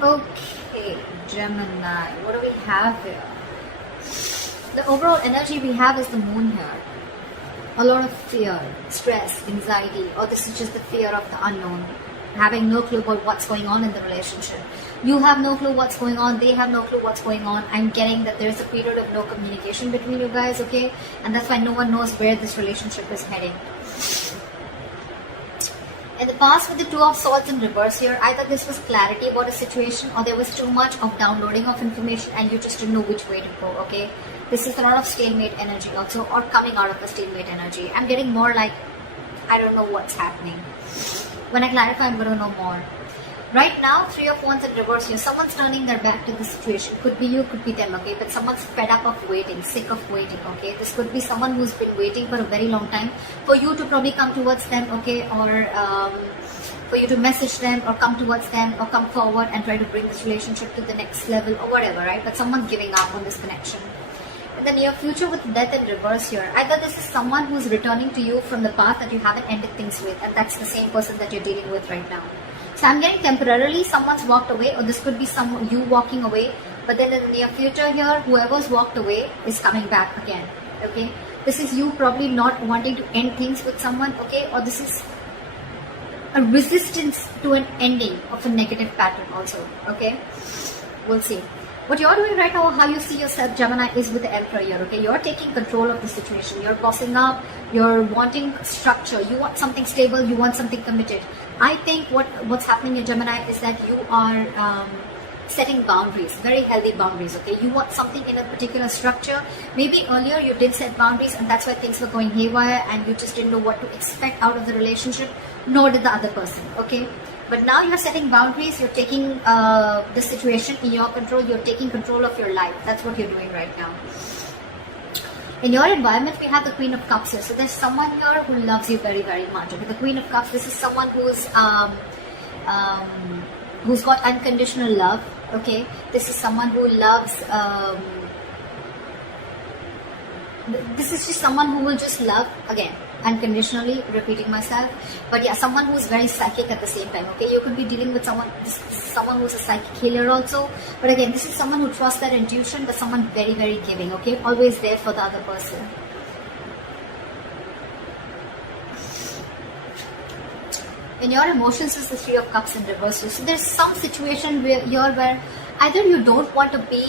Okay, Gemini, what do we have here? The overall energy we have is the moon here. A lot of fear, stress, anxiety, or this is just the fear of the unknown. Having no clue about what's going on in the relationship. You have no clue what's going on, they have no clue what's going on. I'm getting that there's a period of no communication between you guys, okay? And that's why no one knows where this relationship is heading. In the past, with the Two of Swords in reverse here, either this was clarity about a situation or there was too much of downloading of information and you just didn't know which way to go, okay? This is a lot of stalemate energy also, or coming out of the stalemate energy. I'm getting more like, I don't know what's happening. When I clarify, I'm going to know more. Right now, Three of Wands in reverse here, someone's turning their back to the situation. Could be you, could be them, okay? But someone's fed up of waiting, sick of waiting, okay? This could be someone who's been waiting for a very long time for you to probably come towards them, okay? Or for you to message them or come towards them or come forward and try to bring this relationship to the next level or whatever, right? But someone's giving up on this connection. In the near future with Death in reverse here, either this is someone who's returning to you from the path that you haven't ended things with, and that's the same person that you're dealing with right now. So I'm getting temporarily someone's walked away, or this could be you walking away, but then in the near future here, whoever's walked away is coming back again, okay? This is you probably not wanting to end things with someone, okay? Or this is a resistance to an ending of a negative pattern also, okay? We'll see. What you're doing right now, how you see yourself, Gemini, is with the Emperor here, okay? You're taking control of the situation. You're bossing up. You're wanting structure. You want something stable. You want something committed. I think what's happening in Gemini is that you are setting boundaries, very healthy boundaries, okay? You want something in a particular structure. Maybe earlier you did set boundaries and that's why things were going haywire and you just didn't know what to expect out of the relationship, nor did the other person, okay? But now you're setting boundaries, you're taking the situation in your control, you're taking control of your life. That's what you're doing right now. In your environment, we have the Queen of Cups here. So there's someone here who loves you very, very much. Okay, the Queen of Cups, this is someone who's got unconditional love. Okay, this is someone who loves, this is just someone who will just love, again, unconditionally, repeating myself, but yeah, someone who's very psychic at the same time, okay? You could be dealing with someone who's a psychic healer also, but again, this is someone who trusts their intuition, but someone very, very giving, okay? Always there for the other person. In your emotions is the Three of Cups in reverse. So there's some situation where either you don't want to be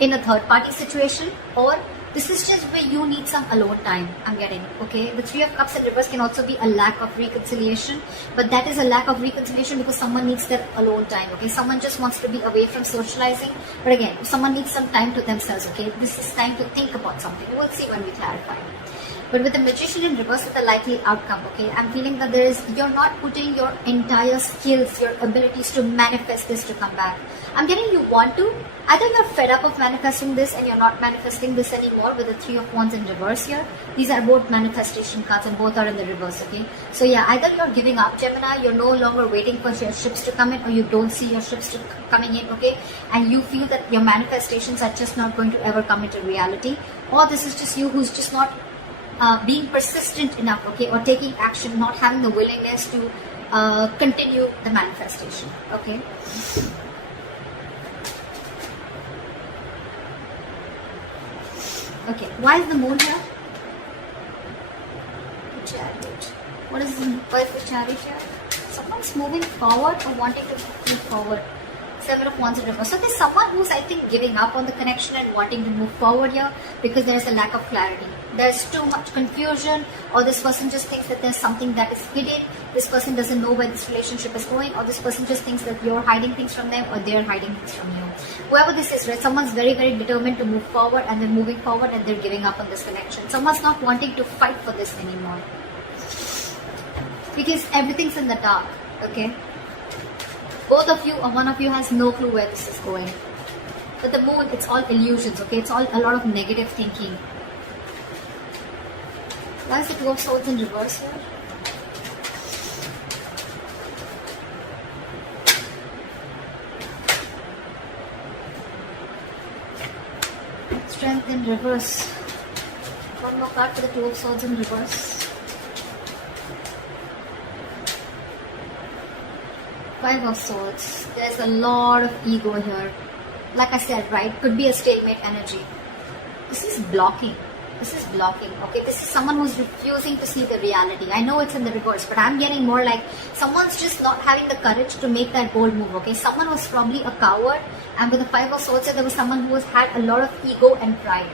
in a third party situation, or this is just where you need some alone time, I'm getting, okay? The Three of Cups in reverse can also be a lack of reconciliation, but that is a lack of reconciliation because someone needs their alone time, okay? Someone just wants to be away from socializing, but again, someone needs some time to themselves, okay? This is time to think about something. We'll see when we clarify. But with the Magician in reverse with the likely outcome, okay, I'm feeling that you're not putting your entire skills, your abilities to manifest this to come back. I'm getting you want to. Either you're fed up of manifesting this and you're not manifesting this anymore with the Three of Wands in reverse here. These are both manifestation cards and both are in the reverse, okay? So yeah, either you're giving up, Gemini, you're no longer waiting for your ships to come in, or you don't see your ships coming in, okay? And you feel that your manifestations are just not going to ever come into reality. Or this is just you who's just not being persistent enough, okay, or taking action, not having the willingness to continue the manifestation, okay? Okay, why is the moon here? The Chariot. Why is the Chariot here? Someone's moving forward or wanting to move forward. Seven of Wands in reverse. So there's someone who's, I think, giving up on the connection and wanting to move forward here because there's a lack of clarity. There's too much confusion, or this person just thinks that there's something that is hidden. This person doesn't know where this relationship is going, or this person just thinks that you're hiding things from them or they're hiding things from you. Whoever this is, right? Someone's very, very determined to move forward and they're moving forward and they're giving up on this connection. Someone's not wanting to fight for this anymore because everything's in the dark, okay? Both of you or one of you has no clue where this is going. But the moon, it's all illusions, okay? It's all a lot of negative thinking. Why is the Two of Swords in reverse here? Strength in reverse. One more card for the Two of Swords in reverse. Five of Swords. There's a lot of ego here. Like I said, right? Could be a stalemate energy. This is blocking. This is blocking. Okay, this is someone who's refusing to see the reality. I know it's in the reverse, but I'm getting more like someone's just not having the courage to make that bold move. Okay, someone was probably a coward, and with the Five of Swords, there was someone who has had a lot of ego and pride.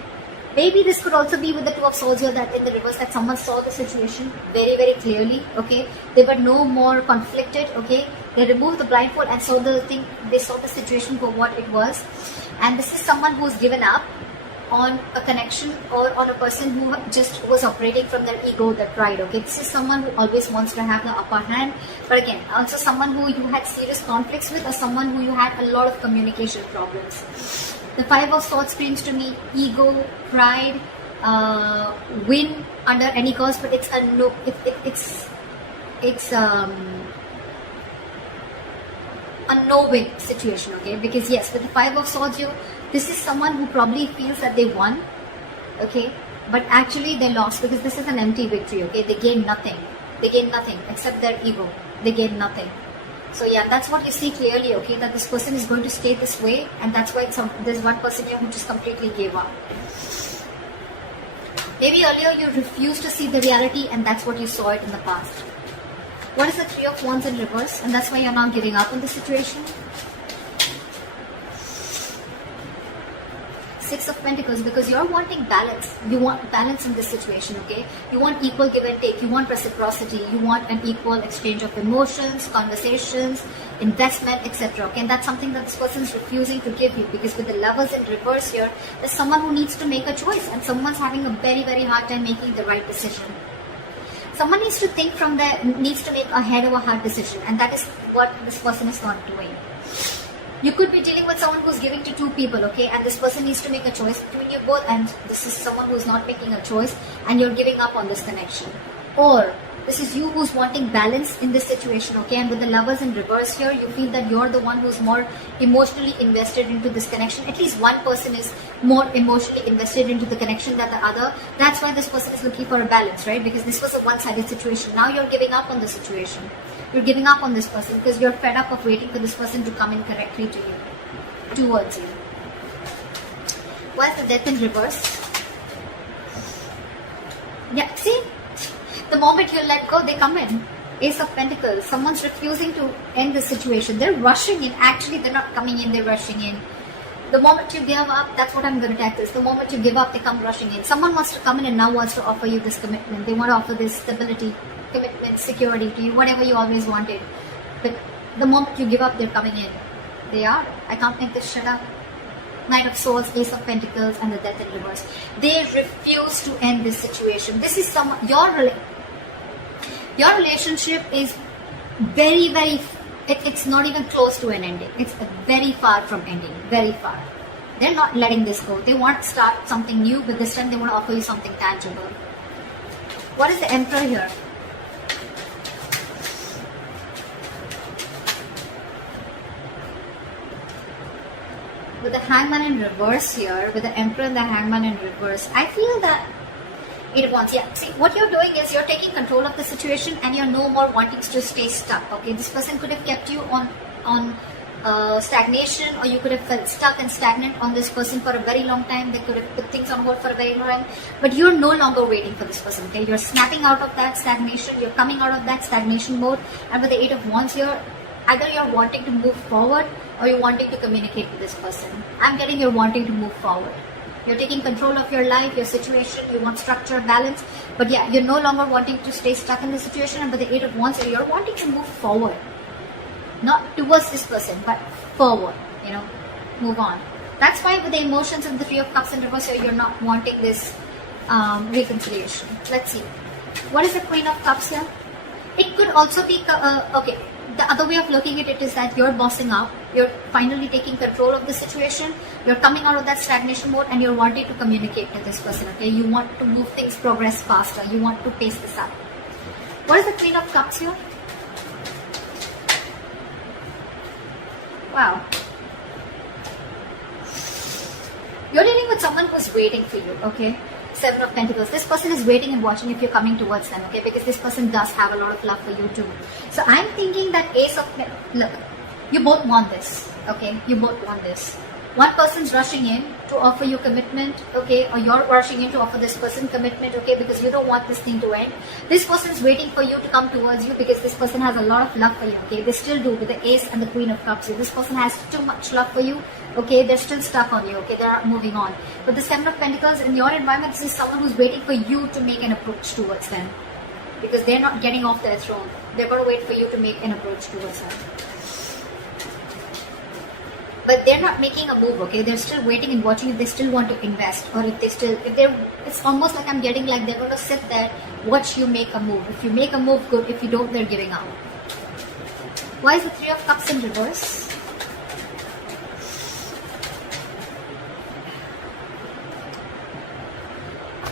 Maybe this could also be with the Two of Swords here, that in the reverse, that someone saw the situation very, very clearly. Okay, they were no more conflicted. Okay, they removed the blindfold and saw the thing. They saw the situation for what it was, and this is someone who's given up on a connection or on a person who just was operating from their ego, their pride. Okay, this is someone who always wants to have the upper hand, but again, also someone who you had serious conflicts with, or someone who you had a lot of communication problems. The Five of Swords screams to me ego, pride, win under any cost, but it's a no. It's a no-win situation. Okay, because yes, with the Five of Swords, this is someone who probably feels that they won, okay, but actually they lost, because this is an empty victory. Okay, they gain nothing. They gain nothing except their ego. They gain nothing. So yeah, that's what you see clearly. Okay, that this person is going to stay this way, and that's why there's one person here who just completely gave up. Maybe earlier you refused to see the reality, and that's what you saw it in the past. What is the Three of Wands in reverse? And that's why you're now giving up on the situation. Six of Pentacles, because you're wanting balance. You want balance in this situation, okay? You want equal give and take. You want reciprocity. You want an equal exchange of emotions, conversations, investment, etc. Okay, and that's something that this person is refusing to give you, because with the Lovers in reverse here, there's someone who needs to make a choice, and someone's having a very, very hard time making the right decision. Someone needs to think from there, needs to make a head over heart decision, and that is what this person is not doing. You could be dealing with someone who's giving to two people, okay, and this person needs to make a choice between you both, and this is someone who's not making a choice, and you're giving up on this connection. Or this is you who's wanting balance in this situation, okay, and with the Lovers in reverse here, you feel that you're the one who's more emotionally invested into this connection. At least one person is more emotionally invested into the connection than the other. That's why this person is looking for a balance, right? Because this was a one-sided situation. Now you're giving up on the situation. You're giving up on this person because you're fed up of waiting for this person to come in correctly to you, towards you. What's the Death in reverse? Yeah, see? The moment you let go, they come in. Ace of Pentacles. Someone's refusing to end the situation. They're rushing in. Actually, they're not coming in, they're rushing in. The moment you give up, that's what I'm going to tag this. The moment you give up, they come rushing in. Someone wants to come in and now wants to offer you this commitment. They want to offer this stability, commitment, security to you, whatever you always wanted. But the moment you give up, they're coming in. They are. I can't make this shit up. Knight of Swords, Ace of Pentacles, and the Death in reverse. They refuse to end this situation. This is your relationship is very, very, it's not even close to an ending. It's very far from ending, very far. They're not letting this go. They want to start something new, but this time they want to offer you something tangible. What is the Emperor here? With the Hangman in reverse here, with the Emperor and the Hangman in reverse, I feel that it wants, yeah, see, what you're doing is you're taking control of the situation and you're no more wanting to stay stuck, okay? This person could have kept you on stagnation, or you could have felt stuck and stagnant on this person for a very long time. They could have put things on hold for a very long time, but you're no longer waiting for this person, okay? You're snapping out of that stagnation, you're coming out of that stagnation mode, and with the Eight of Wands here, either you're wanting to move forward or you're wanting to communicate with this person. I'm getting you're wanting to move forward. You're taking control of your life, your situation, you want structure, balance, but yeah, you're no longer wanting to stay stuck in the situation, and with the Eight of Wands, you're wanting to move forward. Not towards this person, but forward, move on. That's why with the emotions and the Three of Cups in reverse, you're not wanting this reconciliation. Let's see. What is the Queen of Cups here? It could also be, okay, the other way of looking at it is that you're bossing up, you're finally taking control of the situation, you're coming out of that stagnation mode, and you're wanting to communicate to this person, okay? You want to move things, progress faster, you want to pace this up. What is the Queen of Cups here? Wow. You're dealing with someone who's waiting for you, okay? Seven of Pentacles. This person is waiting and watching if you're coming towards them, okay? Because this person does have a lot of love for you too. So I'm thinking that Ace of Pentacles, look, you both want this, okay? You both want this. One person's rushing in to offer you commitment, okay? Or you're rushing in to offer this person commitment, okay? Because you don't want this thing to end. This person's waiting for you to come towards you because this person has a lot of love for you, okay? They still do with the Ace and the Queen of Cups. So this person has too much love for you, okay? They're still stuck on you, okay? They're moving on. But the Seven of Pentacles in your environment, this is someone who's waiting for you to make an approach towards them. Because they're not getting off their throne. They're going to wait for you to make an approach towards them. But they're not making a move, okay? They're still waiting and watching if they still want to invest, or it's almost like I'm getting like they're going to sit there, watch you make a move. If you make a move, good. If you don't, they're giving up. Why is the Three of Cups in reverse?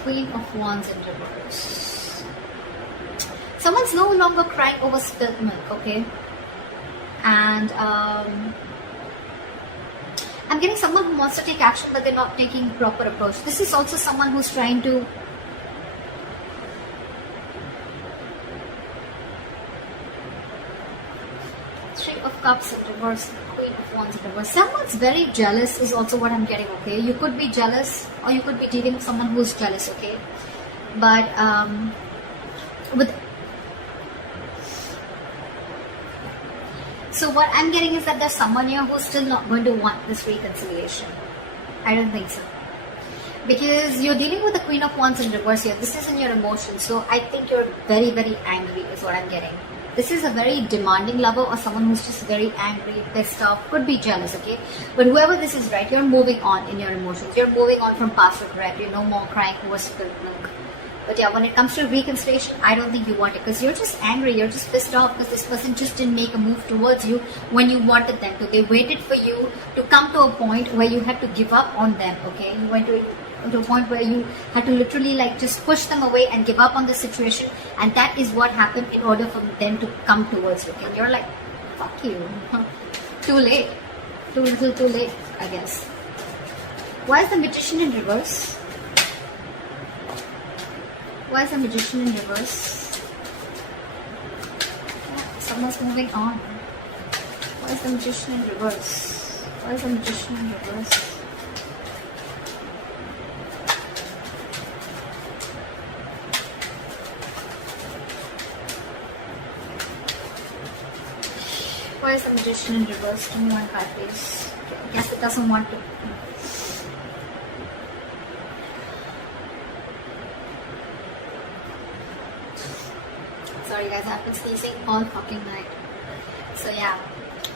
Queen of Wands in reverse. Someone's no longer crying over spilt milk, okay? And I'm getting someone who wants to take action, but they're not taking proper approach. This is also someone who's trying to Three of Cups in reverse, Queen of Wands in reverse. Someone's very jealous is also what I'm getting, okay? You could be jealous, or you could be dealing with someone who's jealous, okay? But so what I'm getting is that there's someone here who's still not going to want this reconciliation. I don't think so. Because you're dealing with the Queen of Wands in reverse here. This is in your emotions. So I think you're very, very angry is what I'm getting. This is a very demanding lover or someone who's just very angry, pissed off, could be jealous, okay? But whoever this is, right, you're moving on in your emotions. You're moving on from past regret. You're no more crying over spilled milk. But yeah, when it comes to reconciliation, I don't think you want it because you're just angry, you're just pissed off because this person just didn't make a move towards you when you wanted them to. They waited for you to come to a point where you had to give up on them, okay? You went to a point where you had to literally like just push them away and give up on the situation, and that is what happened in order for them to come towards you. And you're like, fuck you. Too late. Too little, too late, I guess. Why is the Magician in reverse? Why is the Magician in reverse? Someone's moving on. Why is the Magician in reverse? Why is the Magician in reverse? Why is the Magician in reverse? Give me one card, please. Okay, I guess it doesn't want to. Sorry guys, I've been sneezing all fucking night. So yeah,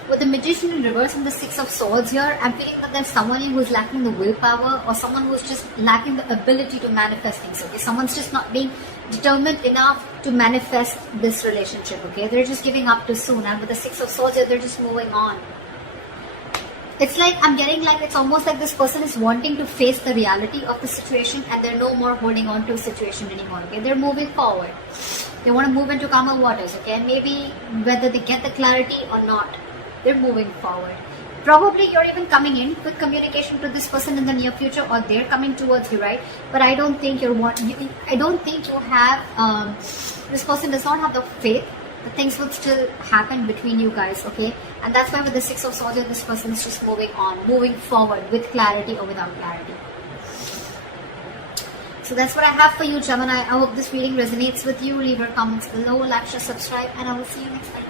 with the Magician in reverse and the Six of Swords here, I'm feeling that there's someone who's lacking the willpower or someone who's just lacking the ability to manifest things, okay? Someone's just not being determined enough to manifest this relationship, okay? They're just giving up too soon, and with the Six of Swords here, they're just moving on. It's like, I'm getting like, it's almost like this person is wanting to face the reality of the situation and they're no more holding on to a situation anymore, okay? They're moving forward. They want to move into calmer waters, okay? And maybe whether they get the clarity or not, they're moving forward. Probably you're even coming in with communication to this person in the near future, or they're coming towards you, right? But I don't think I don't think you have, this person does not have the faith that things will still happen between you guys, okay? And that's why with the Six of Swords, this person is just moving on, moving forward with clarity or without clarity. So that's what I have for you, Gemini. I hope this reading resonates with you. Leave your comments below, like, share, subscribe, and I will see you next time.